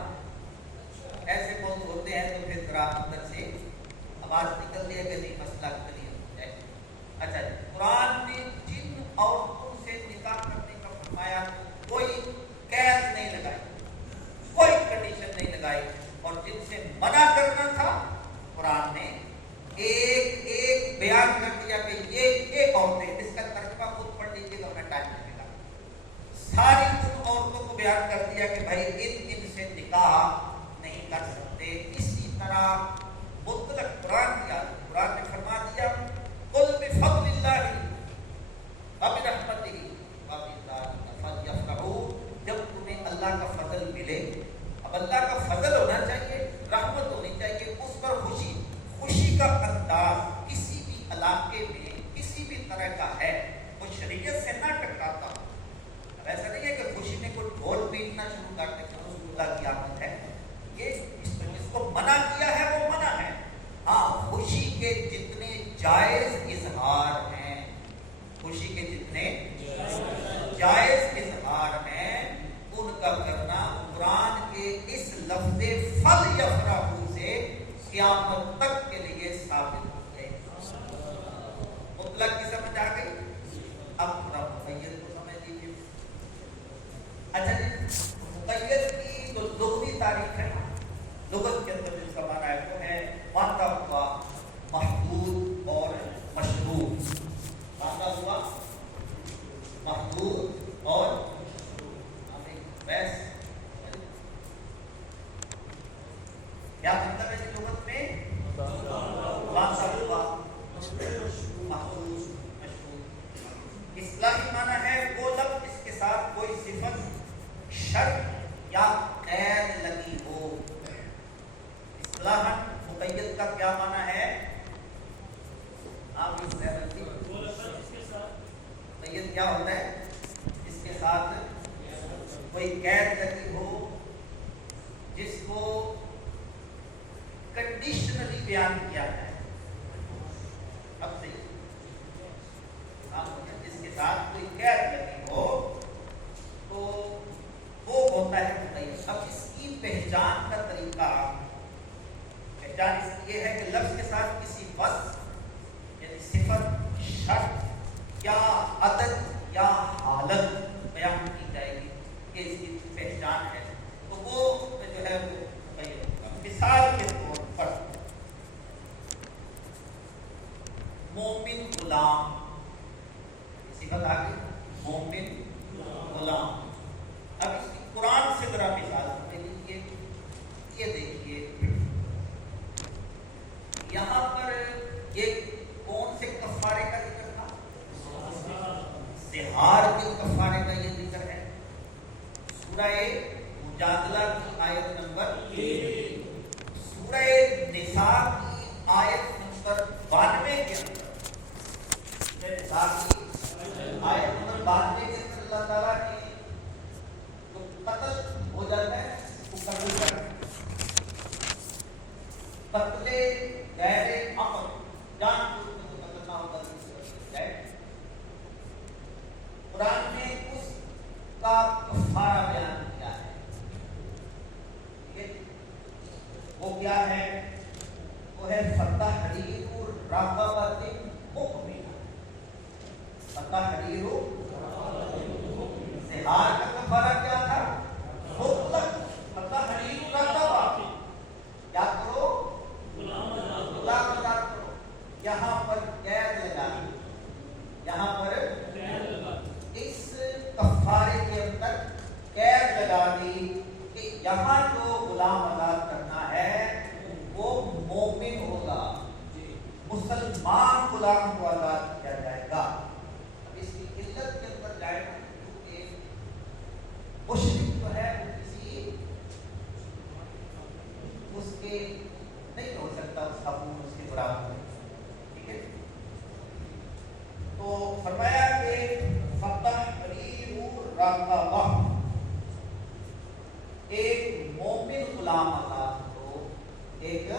ایسے موضوع ہوتے ہیں تو پھر ذرا اندر سے آواز نکل ہے کہ نہیں مسئلہ کلیئر ہو جائے. اچھا جی، قرآن نے جن عورتوں سے نکاح کرنے کا فرمایا کوئی قید نہیں لگائی، کوئی کنڈیشن نہیں لگائی، اور جن سے منع کرنا تھا قرآن نے ایک ایک بیان کر دیا کہ یہ عورتیں، اس کا ترجمہ خود پڑھ لیجیے گا، میں ٹائم لگے گا. ساری ان عورتوں کو بیان کر دیا کہ بھائی ان سے نکاح نہیں کر سکتے. اسی طرح مطلق قرآن نے فرما دیا قل بفضل اللہ وبرحمتہ وبذلک فلیفرحوا. جب تمہیں اللہ کا فضل ملے، اب اللہ کا فضل ہونا چاہیے، رحمت ہونی چاہیے، اس پر خوشی کا انداز کسی بھی علاقے میں کسی بھی طرح کا ہے وہ شریعت سے نہ ٹکراتا. اب ایسا نہیں ہے کہ خوشی میں کوئی ڈھول پیٹنا شروع کر دے کہ اللہ کی آمد ہے. یہ جس کو منع کیا ہے وہ منع ہے. ہاں، خوشی کے جتنے جائز اظہار ہیں، خوشی کے جتنے جائز اظہار ہیں ان کا کرنا قرآن کے اس لفظ فَلْيَفْرَحُوا سے قیامت تک کے لیے ثابت ہو گئے. مطلق کی سمجھ آ گئی. اب پورا مقید کو سمجھ لیجیے. اچھا جی، مقید کی جو لغوی تاریخ ہے، لغت کے اندر جس کا معنی ہے وہ ہے ماندہ ہوا محدود اور مشروع. ماندہ ہوا محدود اور بس کیا مطلب ہے اس لغت میں؟ ماندہ ہوا محدود مشروع. اصطلاحی معنی ہے وہ لفظ جس کے ساتھ کوئی صفت، شرط یا قید لگی ہو. اصطلاحاً مقید کا کیا معنی ہے؟ آپ اس مقید کیا ہوتا ہے؟ جس کے ساتھ کوئی قید لگی ہو، جس کو کنڈیشنلی بیان کیا جائے. اب صحیح، جس کے ساتھ کوئی قید لگی ہو تو وہ ہوتا ہے مقید. اب اس کی پہچان کا طریقہ، پہچان اس لیے ہے کہ لفظ کے ساتھ کسی وصف یعنی صفت، شرط یا عدد یا حالت بیان کی جائے گی کہ اس کی پہچان ہے تو وہ جو ہے وہ مقید ہوگا. مثال کے طور پر مومن غلام، صفت آ گئی مومن غلام. اب اس کی قرآن سے ذرا مثال سمجھ لیجیے. یہ دیکھیے یہاں پر یہ کون سے کفارے کا ذکر تھا؟ زہار کے کفارے کا یہ ذکر ہے. سورہ مجادلہ کی آیت نمبر 3، سورہ نساء کی آیت نمبر 92 کے اندر، سورہ نساء کی آیت نمبر 92 کے اندر اللہ تعالیٰ نے جو قتل ہو جاتا ہے وہ قتل کر قتل غیر عمد، جان بوجھ کے تو قتل نہ ہوتا ہے. قرآن نے اس کا کفارہ بیان کیا ہے. وہ کیا ہے؟ وہ ہے فتحریر رقبۃ مؤمنہ. فتحریر زہار کا کفارہ کیا تھا؟ مطلق فتحریر رقبہ. کیا کرو؟ غلام آزاد کرو. یہاں پر قید لگا دی. یہاں پر اس کفارے کے اندر قید لگا دی کہ یہاں جو غلام آزاد کرنا ہے اس کے نہیں ہو سکتا اس کا خون اس کے برابر. ٹھیک ہے. تو فرمایا کہ فتحریر رقبہ، ایک مومن غلام آزاد ہو. ایک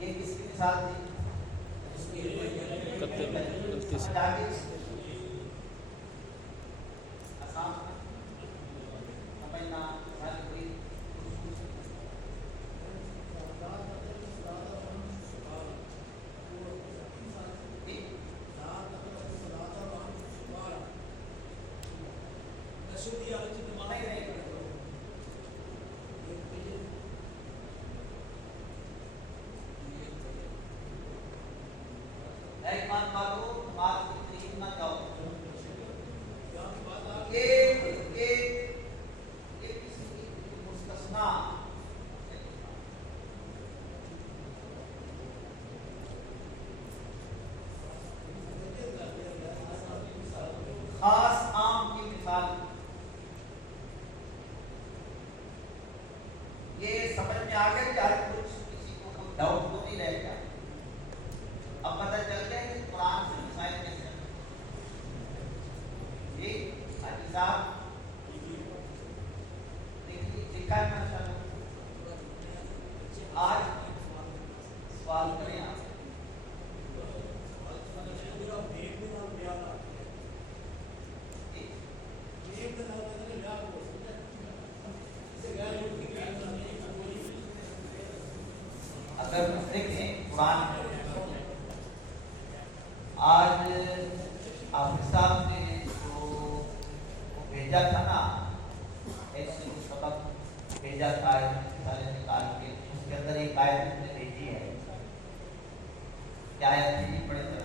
یہ کس کی مثال تھی؟ خاص عام کی مثال یہ سمجھ میں آ گیا کہ آج کچھ کسی کو کوئی ڈاؤٹ تو نہیں رہ گیا. اب پتہ چل گیا کہ قرآن سے مسائل کیسے جی حاجی صاحب دیکھیے لکھا ہے ماشاء اللہ. آج سوال کریں آپ. اگر دیکھیں قرآن آج حافظ صاحب نے جو بھیجا تھا نا ایسے سبق بھیجا تھا نکال کے اس کے اندر ایک آیت نے بھیجی ہے. کیا آیت تھی بڑے طرح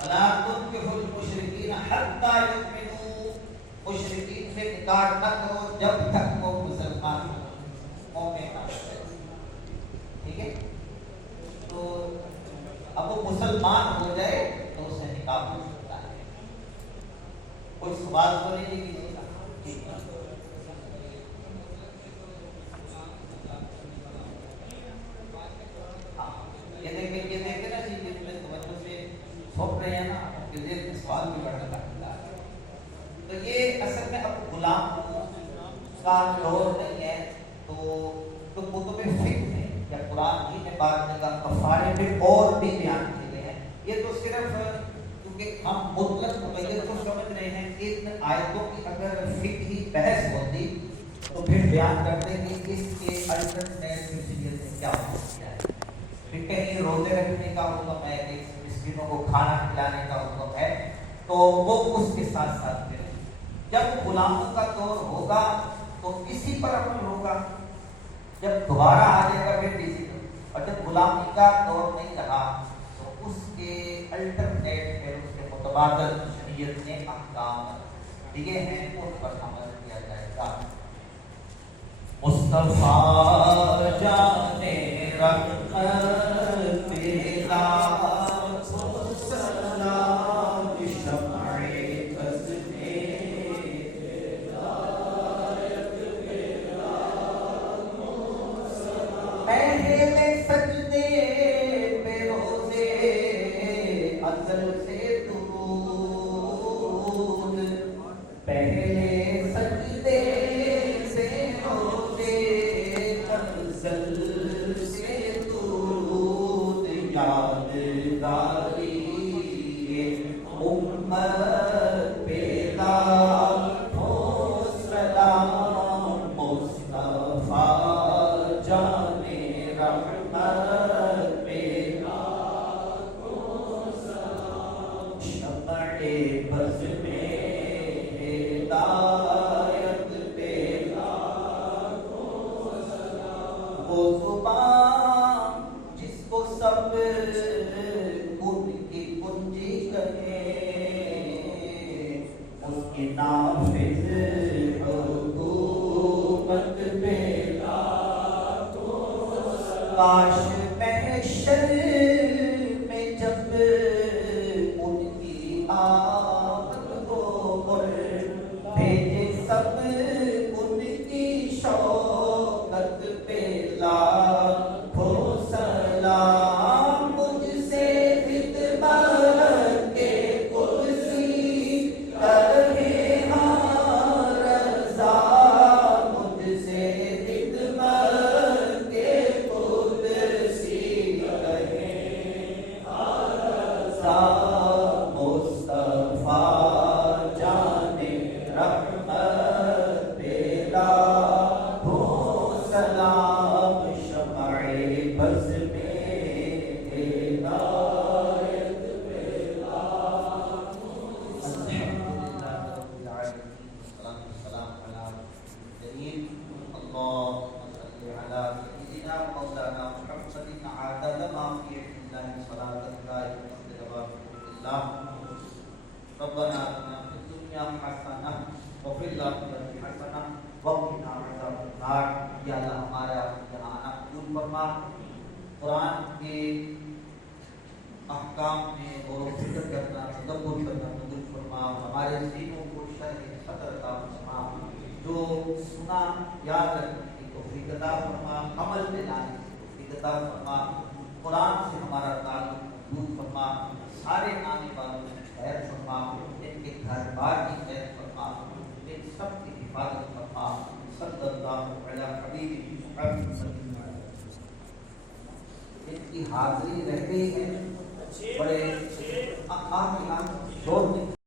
وَلَا تُنكِحُوا الْمُشْرِكِينَ حَتَّى يُؤْمِنُوا. مشرکین سے نکاح نہ کرو جب تک وہ مسلمان مومن نہ ہو. ٹھیک ہے. تو اب وہ مسلمان ہو جائے تو اس سے نکاح ہو سکتا ہے. کوئی سوال تو نہیں ہے کسی کا؟ ٹھیک ہے. یہ دیکھیں نا جی جن میں توجہ سے سوچ رہے ہیں نا کہ یہ سوال بھی بڑھنے لگتا ہے. تو یہ اصل میں اب غلام کا دور نہیں ہے. تو کتب فقہ میں یا قرآن کی میں بات جگہ کفارے میں اور بھی بیان کیے گئے ہیں. یہ تو صرف کیونکہ ہم مطلق مقید کو سمجھ رہے ہیں. ان آیتوں کی اگر فقہی بحث ہوتی تو پھر بیان کرتے کہ اس کے الٹرنیٹ میں کیا ہو سکتا ہے. پھر کہیں روزے رکھنے کا حکم ہے, مسکینوں کو کھانا کھلانے کا حکم ہے, تو وہ اس کے ساتھ ساتھ کریں. جب غلاموں کا دور ہوگا تو اسی پر عمل ہوگا. جب دوبارہ آ جائے گا پھر کسی کو, اور جب غلامی کا دور نہیں رہا تو اس کے الٹرنیٹ پھر اس کے متبادل شریعت نے احکام دیے ہیں, ان پر عمل کیا جائے گا. مصطفیٰ جانے رحمت تیرا سلام شمع قصدے پہلے سجدے پہ روزے ازل سے درود, پہلے سجدے سے روزے ازل سے درود, یادگاری امت پیدا ہو سلام مصطفیٰ جانے رحمت پیدا ہو سلام شمع بز میں ہدایت پیدا ہو سلام. وہ زبان جس کو سب ان کی کنجی کہے, اس کی نافذ حکومت پیدا ہو سلام. کاش محشر احکام میں غور و فکر کرنا، تدبر کرنا قبول فرما، ہمارے ذہنوں کو شرح صدر عطا فرما، جو سنا یاد رکھنے کی توفیق عطا فرما، عمل میں لانے کی توفیق عطا فرما، قرآن سے ہمارا تعلق مضبوط فرما، سارے آنے والوں کی خیر فرما، ان کے گھر بار کی خیر فرما، ان سب کی حفاظت فرما، صلی اللہ علیہ حبیب محمد صلی اللہ علیہ وسلم۔ ان کی حاضری رہ گئی ہے، بڑے شور